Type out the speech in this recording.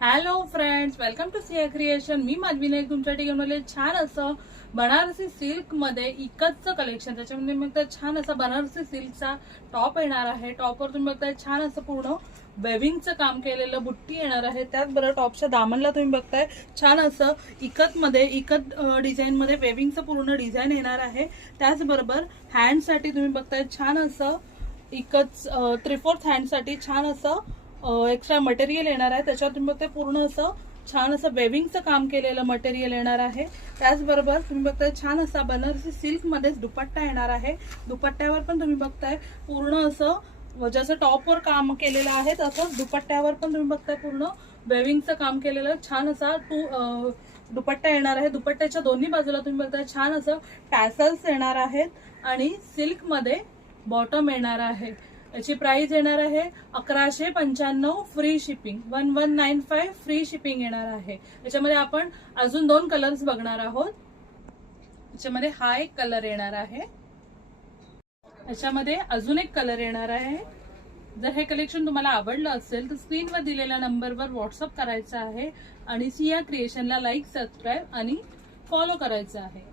Hello friends, welcome to Sia creation. मी माधवी नाईक तुमच्यासाठी घेऊन आले छान असं बनारसी सिल्क मध्ये इकतचं कलेक्शन. त्याच्यामध्ये मग छान असा बनारसी सिल्कचा टॉप येणार आहे. टॉपवर तुम्ही बघताय छान असं पूर्ण वेविंगचं काम केलेलं बुट्टी येणार आहे. त्याचबरोबर टॉपच्या दामनला तुम्ही बघताय छान असं इकत डिझाईन मध्ये वेविंगचं पूर्ण डिझाईन येणार आहे. त्याचबरोबर हँड साठी तुम्ही बघताय छान असं इकत 3/4 हँड साठी छान असं एक्स्ट्रा मटेरियल येणार आहे. त्याच्यावर तुम्ही बघताय पूर्ण असं छान असं वेविंगचं काम केलेलं मटेरियल येणार आहे. त्याचबरोबर तुम्ही बघताय छान असा बनारसी सिल्क मध्येच दुपट्टा येणार आहे. दुपट्ट्यावर पण तुम्ही बघताय पूर्ण असं जसं टॉपवर काम केलेलं आहे तसंच दुपट्ट्यावर पण तुम्ही बघताय पूर्ण वेविंगचं काम केलेलं छान असा दुपट्टा येणार आहे. दुपट्ट्याच्या दोन्ही बाजूला तुम्ही बघताय छान असं टॅसल्स येणार आहेत आणि सिल्क मध्ये बॉटम येणार आहे. याची प्राइस येणार आहे 1195 फ्री शिपिंग. 1195 फ्री शिपिंग येणार आहे. याच्यामध्ये आपण अजून 2 कलर्स बघणार आहोत. याच्यामध्ये हा एक कलर येणार आहे. याच्यामध्ये अजून एक कलर येणार आहे. जर हे कलेक्शन तुम्हाला आवडलं असेल तर स्क्रीनवर दिलेल्या नंबरवर व्हॉट्सअप करायचं आहे आणि सिया क्रिएशनला लाईक, सबस्क्राईब आणि फॉलो करायचं आहे.